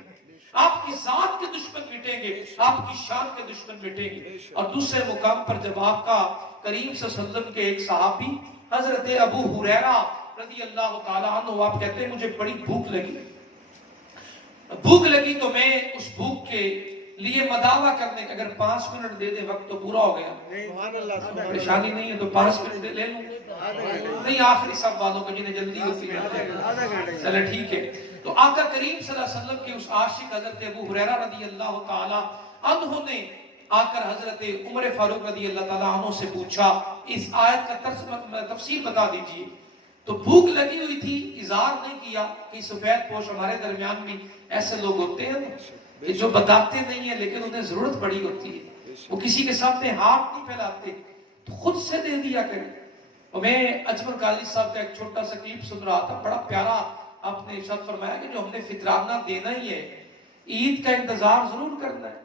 آپ کی ذات کے دشمن مٹیں گے, آپ کی شان کے دشمن مٹیں گے. اور دوسرے مقام پر جب آپ کا کریم صلی اللہ علیہ وسلم کے ایک صحابی حضرت ابو ہریرہ رضی اللہ تعالیٰ عنہ, آپ کہتے ہیں مجھے بڑی بھوک لگی تو میں اس بھوک کے لیے مداوع کرنے, اگر 5 منٹ دے دے وقت تو پورا ہو گیا, پریشانی نہیں ہے تو 5 منٹ لے لوں, نہیں آخری سب والوں کو جنہیں جلدی ہوتی ہے, چلے ٹھیک ہے. تو آقا کریم صلی اللہ علیہ وسلم کے اس عاشق حضرت ابو ہریرہ رضی اللہ تعالی عنہ نے آ کر حضرت عمر فاروق رضی اللہ تعالی عنہ سے پوچھا اس آیت کا تفسیر بتا دیجئے. تو بھوک لگی ہوئی تھی, اظہار نہیں کیا. کہ سفید پوش ہمارے درمیان میں ایسے لوگ ہوتے ہیں کہ جو بتاتے نہیں ہیں لیکن انہیں ضرورت پڑی ہوتی ہے, وہ کسی کے سامنے ہاتھ نہیں پھیلاتے, تو خود سے دے دیا کریں. اور میں اجمل قاضی صاحب کا ایک چھوٹا سا کلپ سن رہا تھا, بڑا پیارا آپ نے ارشاد فرمایا کہ جو ہم نے فطرانہ دینا ہی ہے, عید کا انتظار ضرور کرنا ہے,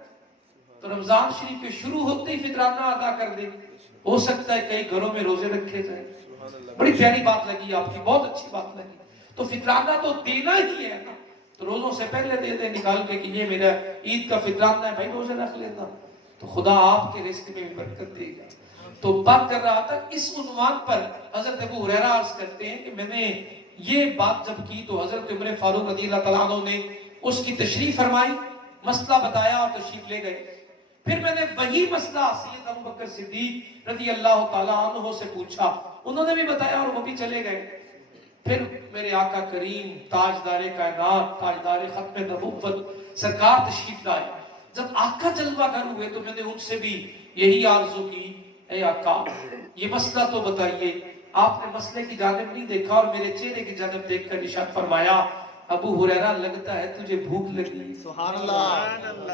تو رمضان شریف کے شروع ہوتے ہی فطرانہ ادا کر دیں. ہو سکتا ہے کئی گھروں میں روزے رکھے جائیں. بڑی پیاری بات لگی آپ کی, بہت اچھی بات لگی. تو فطرانہ تو دینا ہی ہے نا, تو روزوں سے پہلے دے دیں نکال کے کہ یہ میرا عید کا فطرانہ ہے بھائی, روزے رکھ لینا, تو خدا آپ کے رزق میں بھی برکت دے گا. تو بات کر رہا تھا اس عنوان پر حضرت ابو ہریرہ عرض کرتے ہیں کہ میں نے یہ بات جب کی تو حضرت عمر فاروق رضی اللہ تعالیٰ عنہ نے اس کی تشریح فرمائی, مسئلہ بتایا اور تشریف لے گئے. پھر میں نے وہی مسئلہ سید ابو بکر صدیق رضی اللہ تعالیٰ عنہ سے پوچھا, انہوں نے بھی بتایا اور وہ بھی چلے گئے. پھر میرے آقا کریم تاجدار کائنات, تاجدار ختم نبوت سرکار تشریف لائے. جب آقا جلوہ گر ہوئے تو میں نے ان سے بھی یہی آرزو کی, اے آقا یہ مسئلہ تو بتائیے. آپ نے مسئلے کی جانب نہیں دیکھا اور میرے چہرے کی جانب دیکھ کر ارشاد فرمایا ابو ہریرہ لگتا ہے تجھے بھوک لگی. سبحان اللہ,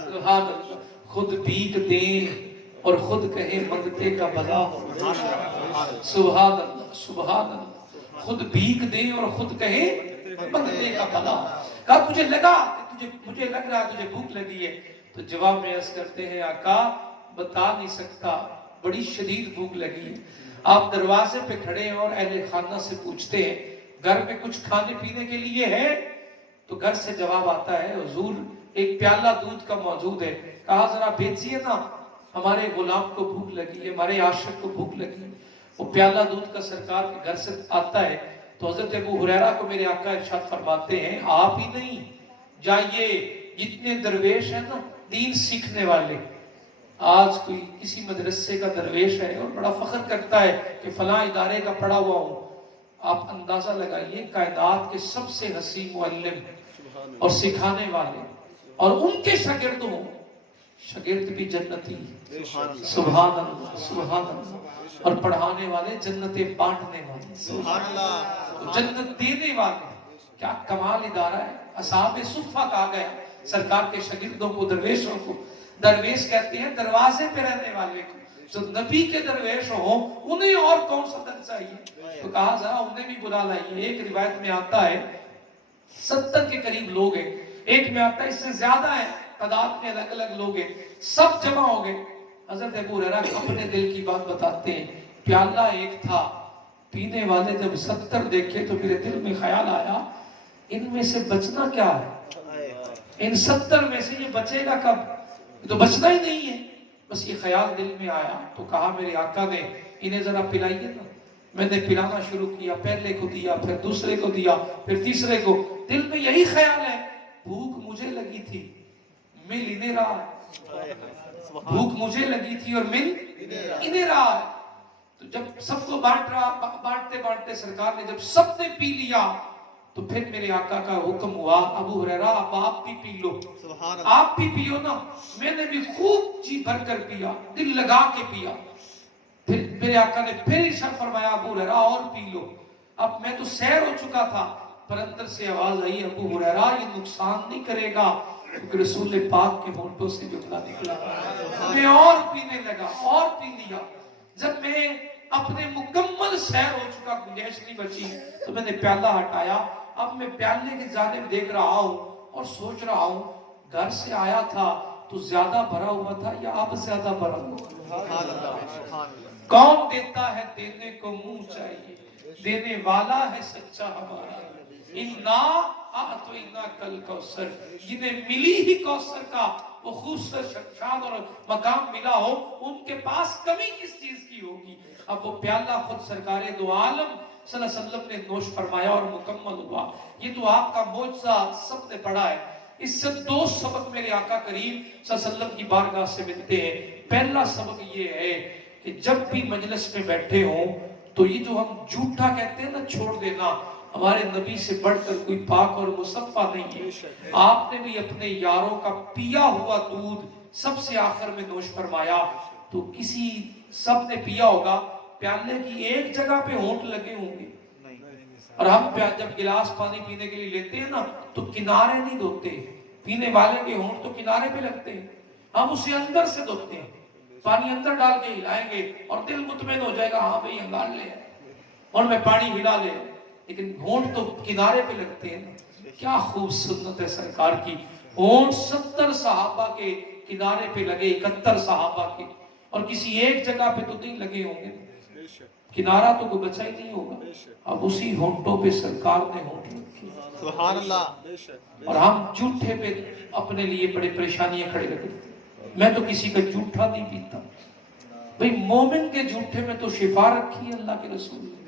سبحان اللہ. خود بھیک دے اور خود کہے منگتے کا بھلا ہو. سبحان اللہ, سبحان اللہ. خود بھیک دے اور خود کہے منگتے کا بھلا ہو. کہا تجھے لگا کہ مجھے لگ رہا تجھے بھوک لگی ہے. تو جواب میں عرض کرتے ہیں آقا بتا نہیں سکتا, بڑی شدید بھوک لگی ہے. آپ دروازے پہ کھڑے ہیں اور اہل خانہ سے پوچھتے ہیں گھر میں کچھ کھانے پینے کے لیے ہے, تو گھر سے جواب آتا ہے حضور ایک پیالہ دودھ کا موجود ہے. کہا ذرا بھیجیے نا, ہمارے غلام کو بھوک لگی ہے, ہمارے عاشق کو بھوک لگی ہے. وہ پیالہ دودھ کا سرکار کے گھر سے آتا ہے. تو حضرت ابو ہریرہ کو میرے آقا ارشاد فرماتے ہیں آپ ہی نہیں, جائیے جتنے درویش ہیں نا دین سیکھنے والے, آج کوئی کسی مدرسے کا درویش ہے اور بڑا فخر کرتا ہے کہ فلاں ادارے کا پڑھا ہوا ہوں, آپ اندازہ لگائیے کائنات کے سب سے حسین معلم اور سکھانے والے اور ان کے شاگرد ہوں, شاگرد بھی جنتی, سبحان اللہ, سبحان اللہ. اور پڑھانے والے جنتیں بانٹنے والے, سبحان اللہ, جنت دینے والے. کیا کمال ادارہ ہے. اصحاب صفہ کہا گیا سرکار کے شاگردوں کو، درویشوں کو. درویش کہتے ہیں دروازے پہ رہنے والے کو. جو نبی کے درویش ہوں انہیں اور کون سا در چاہیے؟ تو کہا ذرا انہیں بھی بلا لائیے. ایک روایت میں آتا ہے 70 کے قریب لوگ ہیں، ایک میں آتا ہے اس سے زیادہ ہے، تعداد میں الگ الگ لوگ ہیں. سب جمع ہو گئے. حضرت ابو ہریرہ اپنے دل کی بات بتاتے ہیں. پیالہ ایک تھا، پینے والے جب 70 دیکھے تو میرے دل میں خیال آیا ان میں سے بچنا کیا ہے؟ ان 70 میں سے یہ بچے گا کب؟ یہ تو بچنا ہی نہیں ہے. بس یہ خیال دل میں آیا تو کہا میرے آقا نے انہیں ذرا پلائیے نا. میں نے پلانا شروع کیا. پہلے کو دیا، پھر دوسرے کو دیا، پھر تیسرے کو. دل میں یہی خیال ہے بھوک مجھے لگی تھی، مل انہیں رہا ہے. بھوک مجھے لگی تھی اور مل انہیں رہا ہے. تو جب سب کو بانٹتے بانٹتے سرکار نے جب سب نے پی لیا تو پھر میرے آقا کا حکم ہوا ابو ہریرہ اب آپ بھی پی لو. آپ بھی پیو نا. میں نے بھی خوب جی بھر کر پیا، دل لگا کے پیا. پھر میرے آقا نے پھر ارشاد فرمایا ابو ہریرہ اور پی لو. اب میں تو سیر ہو چکا تھا پر اندر سے آواز آئی ابو ہریرہ یہ نقصان نہیں کرے گا کیونکہ رسول پاک کے ہونٹوں سے جملہ نکلا. میں اور پینے لگا اور پی لیا. جب میں اپنے مکمل سیر ہو چکا، گنجائش نہیں بچی، تو میں نے پیالہ ہٹایا. اب میں پیالے کی جانب دیکھ رہا ہوں اور سوچ رہا ہوں گھر سے آیا تھا تو زیادہ بھرا ہوا تھا یا اب زیادہ بھرا ہوا؟ کون دیتا ہے دینے کو منہ چاہیے، دینے والا ہے سچا ہمارا. انا اعطینا کل کوثر، جنہیں ملی ہی کوثر کا وہ خوبصورت شان اور مقام ملا ہو ان کے پاس کمی کس چیز کی ہوگی. اب وہ پیالہ خود سرکار دو عالم صلی اللہ علیہ وسلم نے نوش فرمایا اور مکمل ہوا. یہ تو آپ کا معجزہ سب نے پڑھا ہے. اس سے 2 سبق میرے آقا کریم صلی اللہ علیہ وسلم کی بارگاہ سے ملتے ہیں. پہلا سبق یہ ہے کہ جب بھی مجلس میں بیٹھے ہوں تو یہ جو ہم جھوٹا کہتے ہیں نا چھوڑ دینا. ہمارے نبی سے بڑھ کر کوئی پاک اور مصفا نہیں ہے. آپ نے بھی اپنے یاروں کا پیا ہوا دودھ سب سے آخر میں نوش فرمایا. تو کسی سب نے پیا ہوگا، پیالے کی ایک جگہ پہ ہونٹ لگے ہوں گے. اور ہم جب گلاس پانی پینے کے لیے لیتے ہیں نا تو کنارے نہیں دھوتے. پینے والے کے ہونٹ تو کنارے پہ لگتے ہیں، ہم اسے اندر سے دھوتے ہیں. پانی اندر ڈال کے ہلائیں گے اور دل مطمئن ہو جائے گا ہاں بھئی انگار لے اور میں پانی ہلا لے. لیکن ہونٹ تو کنارے پہ لگتے ہیں. کیا خوب سنت ہے سرکار کی. ہونٹ 70 صحابہ کے کنارے پہ لگے، 71 صحابہ کے، اور کسی ایک جگہ پہ تو نہیں لگے ہوں گے. کنارہ تو کوئی بچا ہی نہیں ہوگا. اب اسی ہونٹوں پہ سرکار نے ہونٹ رکھے. سبحان اللہ. اور ہم جھوٹے پہ اپنے لیے بڑے پریشانیاں کھڑے رکھتے. میں تو کسی کا جھوٹا نہیں پیتا. بھئی مومن کے جھوٹے میں تو شفا رکھی ہے اللہ کے رسول نے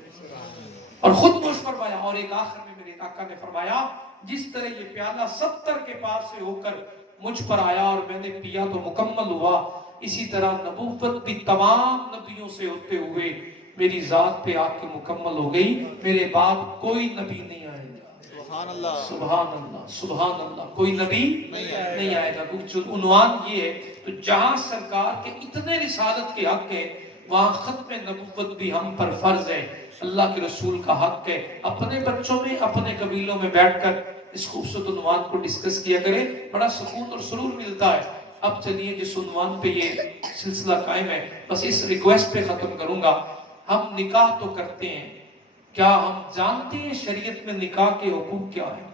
اور خود نوش فرمایا. اور ایک آخر میں میرے آقا نے فرمایا جس طرح یہ پیالہ 70 کے پار سے ہو کر مجھ پر آیا اور میں نے پیا تو مکمل ہوا، اسی طرح نبوت بھی تمام نبیوں سے ہوتے ہوئے میری ذات پہ آ کے مکمل ہو گئی. میرے بعد کوئی نبی نہیں آئے گا. سبحان اللہ سبحان اللہ سبحان اللہ. کوئی نبی نہیں آئے گا. عنوان یہ ہے تو جہاں سرکار کے اتنے رسالت کے حق ہے وہاں ختم نبوت بھی ہم پر فرض ہے. اللہ کے رسول کا حق ہے اپنے بچوں میں اپنے قبیلوں میں بیٹھ کر اس خوبصورت عنوان کو ڈسکس کیا کرے. بڑا سکون اور سرور ملتا ہے. اب چلیے جس عنوان پہ یہ سلسلہ قائم ہے بس اس ریکویسٹ پہ ختم کروں گا. ہم نکاح تو کرتے ہیں، کیا ہم جانتے ہیں شریعت میں نکاح کے حقوق کیا ہیں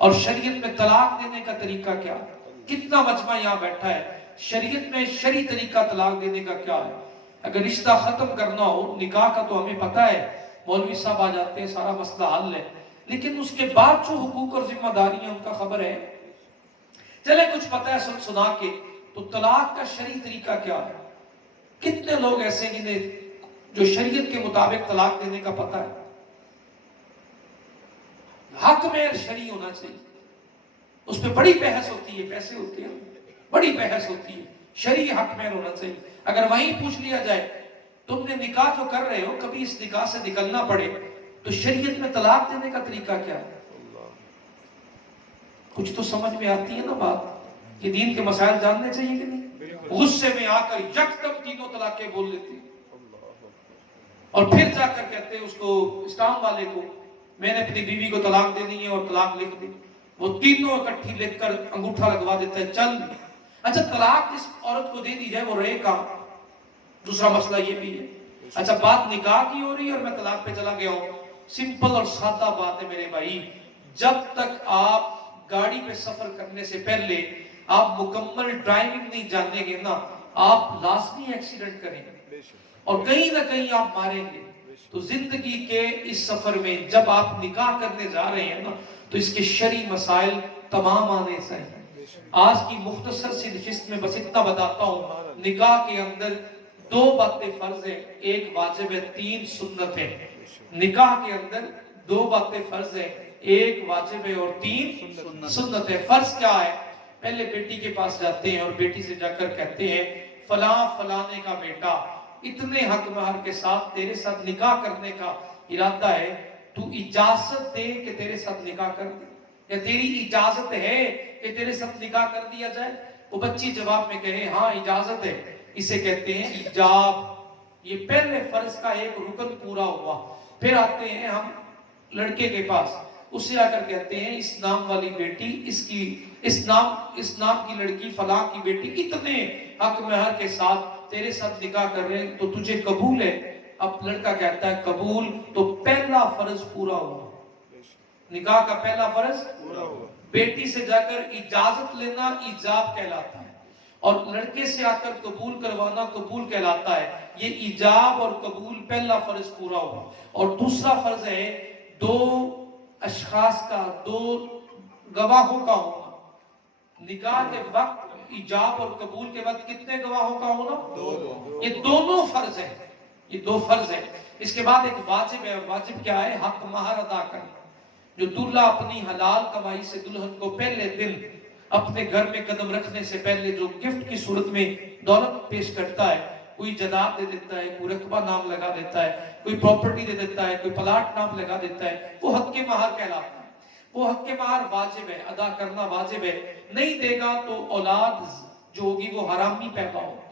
اور شریعت میں طلاق دینے کا طریقہ کیا ہے؟ کتنا مجمع یہاں بیٹھا ہے، شریعت میں شرعی طریقہ طلاق دینے کا کیا ہے؟ اگر رشتہ ختم کرنا ہو نکاح کا تو ہمیں پتہ ہے، مولوی صاحب آ جاتے ہیں سارا مسئلہ حل ہے، لیکن اس کے بعد جو حقوق اور ذمہ داری ہیں ان کا خبر ہے؟ چلے کچھ پتہ ہے سنا کے. تو طلاق کا شرعی طریقہ کیا ہے؟ کتنے لوگ ایسے ہیں جنہیں جو شریعت کے مطابق طلاق دینے کا پتہ ہے؟ حق میں شرعی ہونا چاہیے. اس پہ بڑی بحث ہوتی ہے، پیسے ہوتے ہیں، بڑی بحث ہوتی ہے. شرعی حق میں ہونا چاہیے. اگر وہیں پوچھ لیا جائے تم نے نکاح جو کر رہے ہو کبھی اس نکاح سے نکلنا پڑے تو شریعت میں طلاق دینے کا طریقہ کیا ہے؟ کچھ تو سمجھ میں آتی ہے نا بات. یہ دین کے مسائل جاننے چاہیے کہ نہیں؟ غصے میں آ کر یکدم تینوں طلاقیں بول لیتے اور پھر جا کر کہتے ہیں اس کو اسلام والے کو میں نے اپنی بیوی کو طلاق دینی ہے اور طلاق لکھ دی، وہ تینوں اکٹھی لکھ کر انگوٹھا لگوا دیتا ہے، چل۔ اچھا طلاق جس عورت کو دے دی جائے وہ رہے کہاں؟ دوسرا مسئلہ یہ بھی ہے۔ اچھا بات نکاح کی ہو رہی ہے اور میں طلاق پہ چلا گیا ہوں، سمپل اور سادہ بات ہے میرے بھائی، جب تک آپ گاڑی پہ سفر کرنے سے پہلے آپ مکمل ڈرائیونگ نہیں جانیں گے نا، آپ لازمی ایکسیڈنٹ کریں گے اور کہیں نہ کہیں آپ ماریں گے۔ تو زندگی کے اس سفر میں جب آپ نکاح کرنے جا رہے ہیں نا تو اس کے شرعی مسائل تمام آنے چاہیے۔ آج کی مختصر سی نشست میں بس اتنا بتاتا ہوں، نکاح کے اندر 2 باتیں فرض ہیں، 1 واجب ہے، 3 سنت ہے۔ نکاح کے اندر 2 باتیں فرض ہیں، 1 واجب ہے اور 3 سنت ہے۔ فرض کیا ہے؟ پہلے بیٹی کے پاس جاتے ہیں اور بیٹی سے جا کر کہتے ہیں فلاں فلانے کا بیٹا اتنے حق مہر کے ساتھ تیرے ساتھ نکاح کرنے کا ارادہ ہے، تو اجازت دے کہ تیرے ساتھ نکاح کر دے، یا تیری اجازت ہے کہ تیرے ساتھ نکاح کر دیا جائے؟ وہ بچی جواب میں کہے ہاں اجازت ہے، اسے کہتے ہیں ایجاب۔ یہ پہلے فرض کا ایک رکن پورا ہوا۔ پھر آتے ہیں ہم لڑکے کے پاس، اسے آ کر کہتے ہیں اس نام والی بیٹی، اس نام کی لڑکی فلاں کی بیٹی اتنے حق مہر کے ساتھ تیرے ساتھ نکاح کر رہے ہیں، تو تجھے قبول ہے؟ اب لڑکا کہتا ہے قبول، تو پہلا فرض پورا ہوا، نکاح کا پہلا فرض پورا ہوا۔ بیٹی سے جا کر اجازت لینا ایجاب کہلاتا ہے، اور لڑکے سے آ کر قبول کروانا قبول کہلاتا ہے۔ یہ ایجاب اور قبول پہلا فرض پورا ہوا۔ اور دوسرا فرض ہے 2 اشخاص کا، 2 گواہوں کا ہونا۔ نکاح کے وقت ایجاب اور قبول کے وقت کتنے گواہوں کا ہونا؟ 2۔ یہ دونوں فرض ہیں، یہ 2 فرض ہیں۔ اس کے بعد ایک واجب ہے۔ واجب کیا ہے؟ حق مہر ادا کرنا۔ جو دلہا اپنی حلال کمائی سے دلہن کو پہلے دن اپنے گھر میں قدم رکھنے سے پہلے جو گفٹ کی صورت میں دولت پیش کرتا ہے، کوئی جائیداد دے دیتا ہے، کوئی رقبہ نام لگا دیتا ہے، کوئی پراپرٹی دے دیتا ہے، کوئی پلاٹ نام لگا دیتا ہے، وہ حق مہر کہلاتا ہے۔ وہ حق مہر واجب ہے، ادا کرنا واجب ہے۔ نہیں دے گا تو اولاد جو ہوگی وہ حرامی پیدا ہوگی۔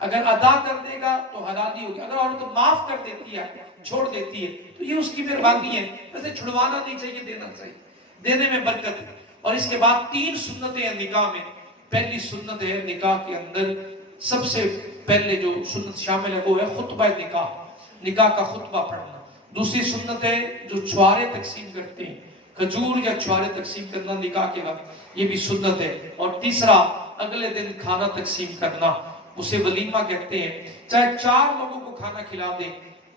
اگر ادا کر دے گا تو حلالی ہوگی۔ اگر عورت معاف کر دیتی ہے، چھوڑ دیتی ہے، تو یہ اس کی مہربانی ہے۔ ویسے چھڑوانا نہیں چاہیے، دینا چاہیے، دینے میں برکت ہے۔ اور اس کے بعد 3 سنتیں ہیں نکاح میں۔ پہلی سنت ہے نکاح کے اندر سب سے پہلے جو سنت شامل ہے وہ ہے خطبہ نکاح، نکاح کا خطبہ پڑھنا۔ دوسری سنت ہے جو چھوارے تقسیم کرتے ہیں، کھجور یا چھوارے تقسیم کرنا نکاح کے وقت، یہ بھی سنت ہے۔ اور تیسرا اگلے دن کھانا تقسیم کرنا، اسے ولیمہ کہتے ہیں۔ چاہے 4 لوگوں کو کھانا کھلا دیں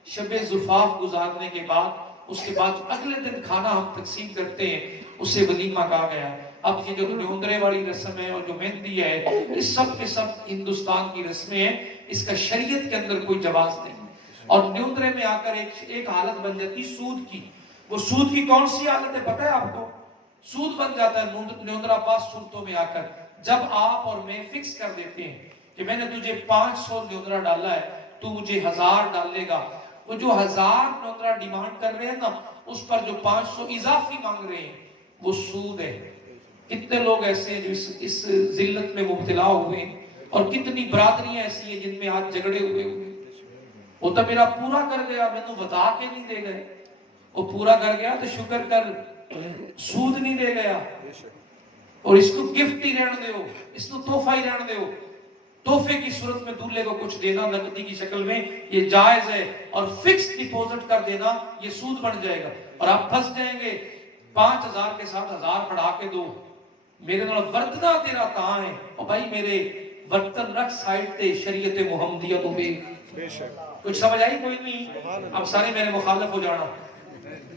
شب زفاف گزارنے کے بعد، اس کے بعد اگلے دن کھانا ہم تقسیم کرتے ہیں، اسے ولیمہ کہا گیا۔ اب یہ جو نیوندرے والی رسم ہے اور جو مہندی ہے، یہ سب کے سب ہندوستان کی رسمیں ہیں، اس کا شریعت کے اندر کوئی جواز نہیں۔ اور نیوندرے میں آ کر ایک حالت بن جاتی سود کی۔ وہ سود کی کون سی حالت ہے پتہ ہے آپ کو؟ سود بن جاتا ہے نیوندرا پاس صورتوں میں آ کر، جب آپ اور میں فکس کر دیتے ہیں کہ میں نے تجھے 500 نیوندرا ڈالا ہے، تو مجھے 1000 ڈالے گا۔ وہ جو 1000 نیوندرا ڈیمانڈ کر رہے ہیں نا، اس پر جو 500 اضافی مانگ رہے ہیں، وہ سود ہے۔ کتنے لوگ ایسے ہیں جو اس ذلت میں مبتلا ہوئے ہیں، اور کتنی برادریاں ایسی ہیں جن میں آج جھگڑے ہوئے ہوئے۔ وہ تو میرا پورا کر گیا، میں تو بتا کے نہیں دے گئے۔ وہ پورا کر گیا تو شکر کر، سود نہیں دے گیا۔ اور اس کو گفٹ ہی رہن دے ہو، اس کو تحفہ ہی رہن دے ہو۔ تحفے کی صورت میں دولہے کو کچھ دینا نقدی کی شکل میں یہ جائز ہے، اور فکس ڈپوزٹ کر دینا یہ سود بن جائے گا، اور آپ پھنس جائیں گے۔ 5000 کے ساتھ 1000 بڑھا کے دو، میرے نال ورتنا تیرا کہاں ہے؟ اور بھائی میرے برتن رکھ سائڈ تے، شریعت محمدیہ تو بے کچھ سمجھ آئی کوئی نہیں؟ اب سارے میرے مخالف ہو جانا۔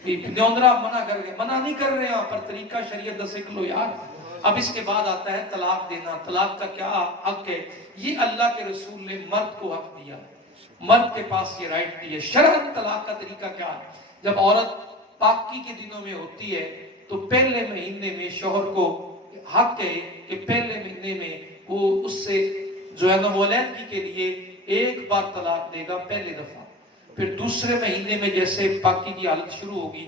نیوندرا منع کر گئے، منع نہیں کر رہے ہیں، پر طریقہ شریعت دا سیکھ لو یار۔ اب اس کے بعد آتا ہے طلاق دینا۔ طلاق کا کیا حق ہے؟ یہ اللہ کے رسول نے مرد کو حق دیا، مرد کے پاس یہ رائٹ دی ہے۔ شرعاً طلاق کا طریقہ کیا ہے؟ جب عورت پاکی کے دنوں میں ہوتی ہے تو پہلے مہینے میں شوہر کو حق ہے کہ پہلے مہینے میں وہ اس سے جو ہے نا ولیدگی کے لیے 1 بار طلاق دے گا پہلے دفعہ، پھر دوسرے مہینے میں جیسے پاکی کی حالت شروع ہوگی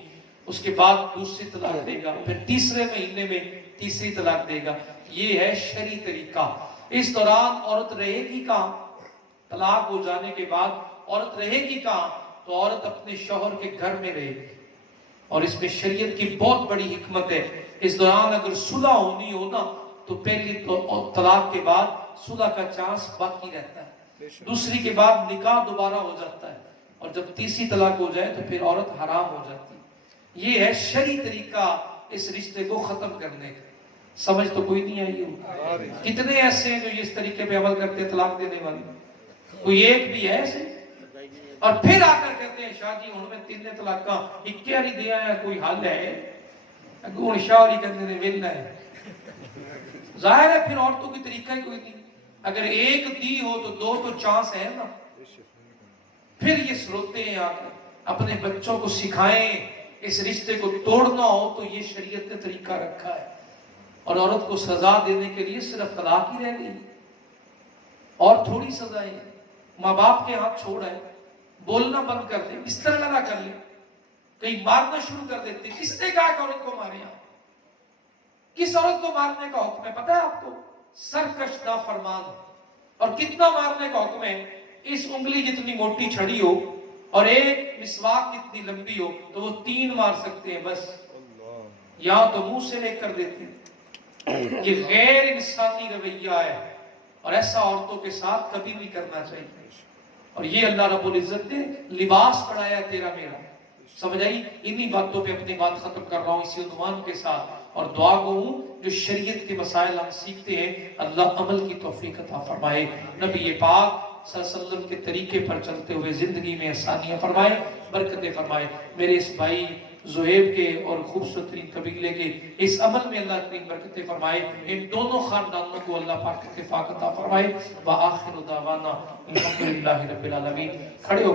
اس کے بعد دوسری طلاق دے گا، پھر تیسرے مہینے میں تیسری طلاق دے گا۔ یہ ہے شرعی طریقہ۔ اس دوران عورت رہے گی کہاں؟ طلاق ہو جانے کے بعد عورت رہے گی کہاں؟ تو عورت اپنے شوہر کے گھر میں رہے گی۔ اور اس میں شریعت کی بہت بڑی حکمت ہے. اس دوران اگر صلح ہونی ہو نا تو پہلی طلاق کے بعد صلح کا چانس باقی رہتا ہے، دوسری کے بعد نکاح دوبارہ ہو جاتا ہے، اور جب تیسری طلاق ہو جائے تو پھر عورت حرام ہو جاتی ہے. یہ ہے شرعی طریقہ اس رشتے کو ختم کرنے کا. سمجھ تو کوئی نہیں آئی ہو؟ کتنے ایسے ہیں جو اس طریقے پہ عمل کرتے ہیں طلاق دینے والے؟ کوئی ایک بھی ہے ایسے؟ اور پھر آ کر کہتے ہیں شاہ جی ہوں میں تین طلاقاں اکیاری دیا ہے، کوئی حل ہے؟ اگوں شاوری کرنے نے ملنا ہے. ظاہر ہے پھر عورتوں کی طریقہ ہی کوئی نہیں. اگر ایک دی ہو تو دو تو چانس ہے نا. پھر یہ سروتے ہیں آ کر اپنے بچوں کو سکھائیں اس رشتے کو توڑنا ہو تو یہ شریعت نے طریقہ رکھا ہے. اور عورت کو سزا دینے کے لیے صرف طلاق ہی رہ گئی اور تھوڑی سزائیں. ماں باپ کے ہاتھ چھوڑ ہے، بولنا بند کر دیں، بستر لگا کر لیں، کہیں مارنا شروع کر دیتے. کس نے کہا کہ عورت کو مارے؟ کس عورت کو مارنے کا حکم ہے پتہ ہے آپ کو؟ سرکش نافرمان. اور کتنا مارنے کا حکم ہے؟ اس انگلی جتنی موٹی چھڑی ہو اور ایک مسواک جتنی لمبی ہو تو وہ 3 مار سکتے ہیں بس، یا تو منہ سے لے کر دیتے ہیں. یہ غیر انسانی رویہ ہے اور ایسا عورتوں کے ساتھ کبھی بھی کرنا چاہیے. اور یہ اللہ رب العزت نے لباس بنایا تیرا میرا. سمجھ آئی؟ انہی باتوں پہ اپنی بات ختم کر رہا ہوں اسی عنوان کے ساتھ. اور دعا گو ہوں جو شریعت کے مسائل ہم سیکھتے ہیں اللہ عمل کی توفیق عطا فرمائے. نبی پاک صلی اللہ علیہ وسلم کے طریقے پر چلتے ہوئے زندگی میں آسانیاں فرمائے، برکتیں فرمائے. میرے اس بھائی زہیب کے اور خوبصورت ترین قبیلے کے اس عمل میں اللہ کریم برکتیں فرمائے. ان دونوں خاندانوں کو اللہ پاک اتفاق عطا فرمائے. وآخر دعوانا الحمدللہ رب العالمین. کھڑے ہو